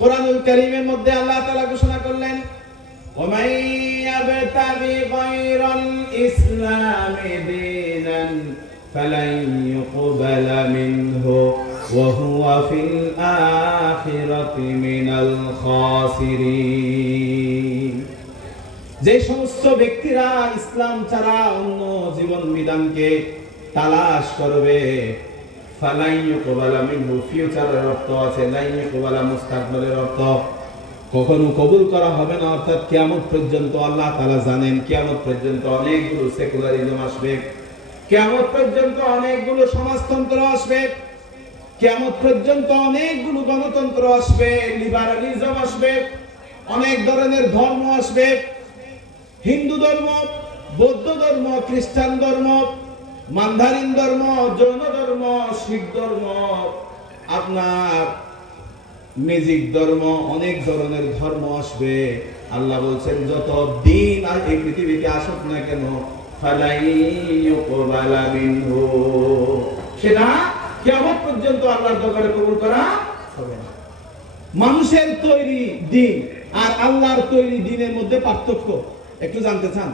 কোরআনুল কারীমের মধ্যে আল্লাহ তাআলা ঘোষণা করলেন, ওয়ামান ইয়াবতাগি গায়রাল ইসলামি দীনান ফালান ইউকবালা মিনহু ওয়া হুয়া ফিল আখিরাতি মিনাল খাসিরিন। যে সমস্ত ব্যক্তিরা ইসলাম ছাড়া অন্য জীবন বিধানকে তালাশ করবে, ফালান ইউকবালা মিনহু ফিউচারের অর্থ আছে, লান ইউকবালা মুস্তাকবালের অর্থ কখনো কবুল করা হবে না। অর্থাৎ কিয়ামত পর্যন্ত আল্লাহ তাআলা জানেন কিয়ামত পর্যন্ত অনেকগুলো সেকুলারিজম আসবে, কিয়ামত পর্যন্ত অনেকগুলো সমাজতন্ত্র আসবে, কিয়ামত পর্যন্ত অনেকগুলো গণতন্ত্র আসবে, লিবারালিজম আসবে, অনেক ধরনের ধর্ম আসবে, হিন্দু ধর্ম, বৌদ্ধ ধর্ম, খ্রিস্টান ধর্ম, মান্ধারিন ধর্ম, জৈন ধর্ম, শিখ ধর্ম, আপনার মিউজিক ধর্ম, অনেক ধরনের ধর্ম আসবে। আল্লাহ বলছেন যত দিন আর এই পৃথিবীতে আসুক না কেন, সেটা কিয়ামত পর্যন্ত আল্লাহর দরবারে কবুল করা হবে না। মানুষের তৈরি দিন আর আল্লাহর তৈরি দিনের মধ্যে পার্থক্য একটু জানতে চান?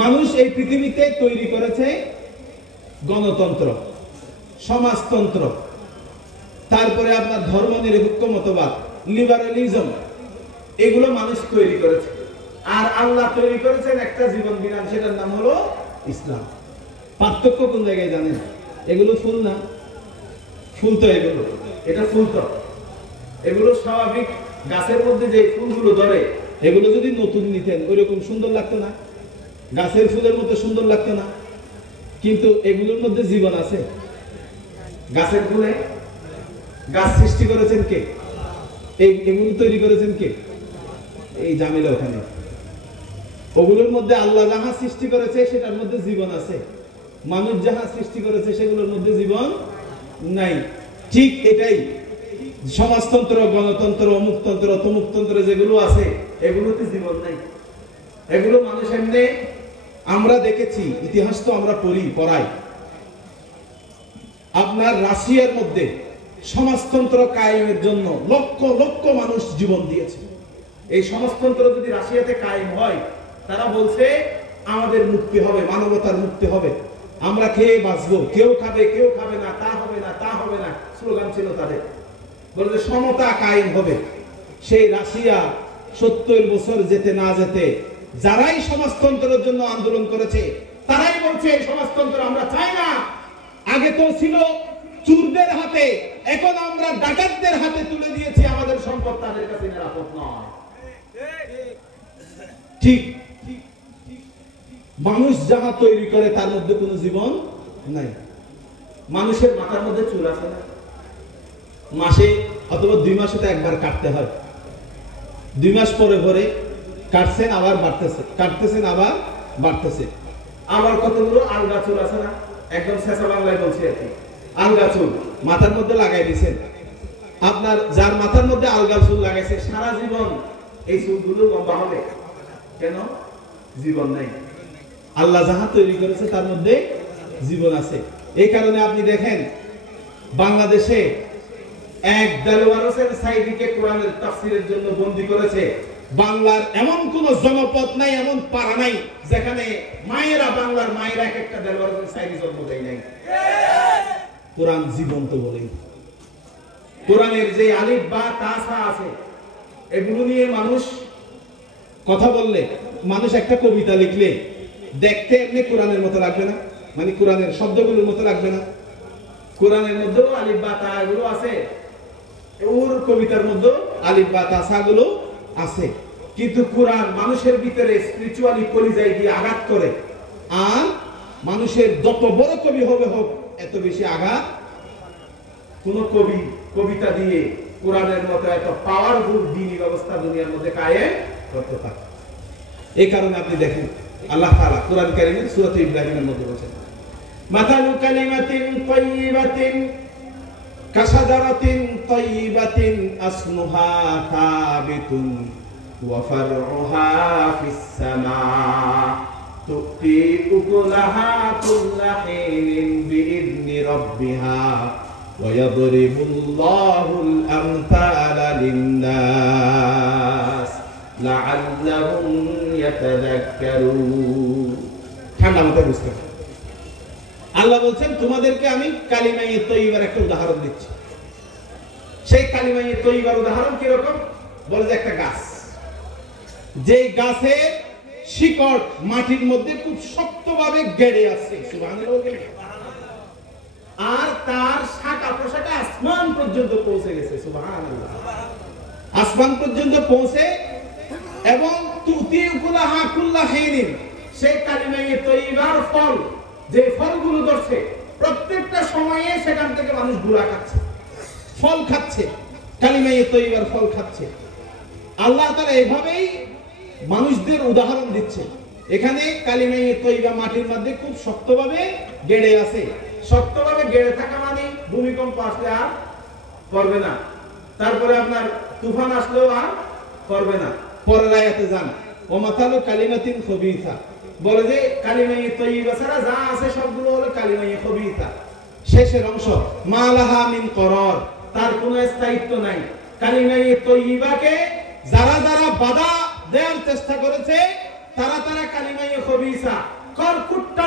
মানুষ এই পৃথিবীতে তৈরি করেছে গণতন্ত্র, সমাজতন্ত্র, তারপরে আপনার ধর্ম নিরপেক্ষ মতবাদ, লিবারালিজম, এগুলো মানুষ তৈরি করেছে। আর আল্লাহ তৈরি করেছেন একটা জীবন বিধান, সেটার নাম হলো ইসলাম। পার্থক্য কোন জায়গায় জানেন? এগুলো ফুল না, ফুল তো এগুলো, এটা ফুল তো, এগুলো স্বাভাবিক গাছের মধ্যে যে ফুলগুলো ধরে, এগুলো যদি নতুন নিতেন ওইরকম সুন্দর লাগতো না, গাছের ফুলের মতো সুন্দর লাগতো না। কিন্তু এগুলোর মধ্যে জীবন আছে। গাছের ফুলে গাছ সৃষ্টি করেছেন কে? এগুলো তৈরি করেছেন কে? এই জামিলা ওখানে। ওগুলোর মধ্যে আল্লাহ যাহা সৃষ্টি করেছে সেটার মধ্যে জীবন আছে, মানুষ যাহা সৃষ্টি করেছে সেগুলোর মধ্যে জীবন নাই। ঠিক এটাই সমাজতন্ত্র, গণতন্ত্র, অমুকতন্ত্র, তমুকতন্ত্র যেগুলো আছে এগুলোতে জীবন নাই। এগুলো মানুষ এমনি, আমরা দেখেছি, ইতিহাস তো আমরা পড়াই। আপনার রাশিয়ার মধ্যে সমাজতন্ত্র কায়েমের জন্য লক্ষ লক্ষ মানুষ জীবন দিয়েছে। এই সমাজতন্ত্র যদি রাশিয়াতে কায়েম হয়, তারা বলছে আমাদের মুক্তি হবে, মানবতার মুক্তি হবে, আমরা খেয়ে বাঁচবো, কেউ খাবে কেউ খাবে না, তা হবে না তা হবে না, স্লোগান ছিল তাদের। বলে সমতা কায়েম হবে। সেই রাশিয়া 70 বছর যেতে না যেতে যারাই সমাজতন্ত্রের জন্য আন্দোলন করেছে তারাই বলছে এই সমাজতন্ত্র আমরা চাই না। আগে তো ছিল চোরদের হাতে, এখন আমরা ডাকাতদের হাতে তুলে দিয়েছি, আমাদের সম্পদ তাদের কাছে নিরাপদ নয়। ঠিক মানুষ যাহা তৈরি করে তার মধ্যে কোনো জীবন নাই। মানুষের মাথার মধ্যে চুল আছে না? মাসে অথবা 2 মাসে তো একবার কাটতে হয়। 2 মাস পরে পরে কাটছেন আবার বাড়তেছে, কাটতেছেন আবার বাড়তেছে। আবার কতগুলো আলগা চুল আছে না? একদম শেষা বাংলায় বলছি আর কি, আলগা চুল মাথার মধ্যে লাগাই দিয়েছেন। আপনার যার মাথার মধ্যে আলগা চুল লাগাইছে সারা জীবন এই চুলগুলো লম্বা হবে কেন? জীবন নাই। আল্লাহ যাহা তৈরি করেছে তার মধ্যে জীবন আছে। এই কারণে আপনি দেখেন বাংলাদেশে এক দেলোয়ার হোসেন সাইদিকে কোরআনের তাফসীরের জন্য বন্দী করেছে। বাংলার এমন কোন জনপদ নাই, এমন পাড়া নাই যেখানে মায়েরা, বাংলার মায়েরা এক একটা দেলোয়ার হোসেন সাইদি জন্ম দেয় নাই। কোরআন জীবন্ত বলেই। কোরআনের যে আলিফ বা তা সা আছে এগুলো নিয়ে মানুষ কথা বললে, মানুষ একটা কবিতা লিখলে দেখতে এমনি কোরআনের মতো লাগবে না, মানে কোরআনের শব্দগুলোর মতো লাগবে না। কোরআনের মধ্যেও আলিফ বা তা গুলো আছে, ওর কবিতার মধ্যেও আলিফ বা তা সা গুলো আছে, কিন্তু কোরআন মানুষের ভিতরে স্পিরিচুয়ালি কলিজায় দিয়ে আঘাত করে। আর মানুষের যত বড় কবি হবে হোক, এত বেশি আঘাত কোন কবি কবিতা দিয়ে কোরআনের মতো এত পাওয়ারফুল দ্বীনি ব্যবস্থা দুনিয়ার মধ্যে কায়েম করতে পারে। এই কারণে আপনি দেখেন আল্লাহ তাআলা কোরআন কারীমের সূরা ইব্রাহিমের মধ্যে বলেছেন, মাতালু কালিমাতিন তাইয়্যিবাতিন কাশাজারাতিন তাইয়্যিবাতিন আসলুহা সাবিতুন ওয়া ফারউহা ফিস সামা তুতি উকুলাহা কুল্লাহিন বিইذনি রাব্বিহা ওয়া ইয়াদরিবুল্লাহুল আমসালা লিন-নাস লাআল্লাহুম ইয়াতাযাক্কারুন। ঠান্ডা মাথায় বুঝতে হবে। আল্লাহ বলছেন তোমাদেরকে আমি কালিমায়ে তয়্যিবার একটা উদাহরণ দিচ্ছি। সেই কালিমায়ে তয়্যিবার উদাহরণ কি রকম? বলে যে একটা গাছ, যেই গাছের শিকড় মাটির মধ্যে খুব শক্তভাবে গেড়ে আছে, সুবহানাল্লাহ, আর তার শাখা প্রশাখা আসমান পর্যন্ত পৌঁছে গেছে, সুবহানাল্লাহ, আসমান পর্যন্ত পৌঁছে, এবং তুতি উকুলাহা কুল্লা হিনিন, সেই কালিমায়ে তয়্যিবার ফল, যে ফলগুলো ধরছে প্রত্যেকটা সময়ে সেখান থেকে মানুষ গুড়া খাচ্ছে, ফল খাচ্ছে, কালিমায়ে তয়্যিবার ফল খাচ্ছে। আল্লাহ তাআলা এইভাবেই মানুষদের উদাহরণ দিচ্ছে। এখানে কালিমায়ে তয়্যিবা মাটির মধ্যে খুব শক্তভাবে গেড়ে আছে। শক্তভাবে গেড়ে থাকা মানে ভূমিকম্প আসলে আর করবে না, তারপরে আপনার তুফান আসলেও আর করবে না। পরের আয়াতে যান, ও মাতালু কালিমাতিন খবিসা, বলে যে কালিমায়ে তয়্যিবা ছাড়া যা আছে সবগুলো হলো কালিমায়ে খবিসা। শেষের অংশ, মালাহা মিন করার, তার কোনো স্থায়িত্ব নাই। কালিমায়ে তয়্যিবাকে যারা বাধা দেওয়ার চেষ্টা করেছে, তারা কালিমায়ে খবিসা, খড়কুট্টা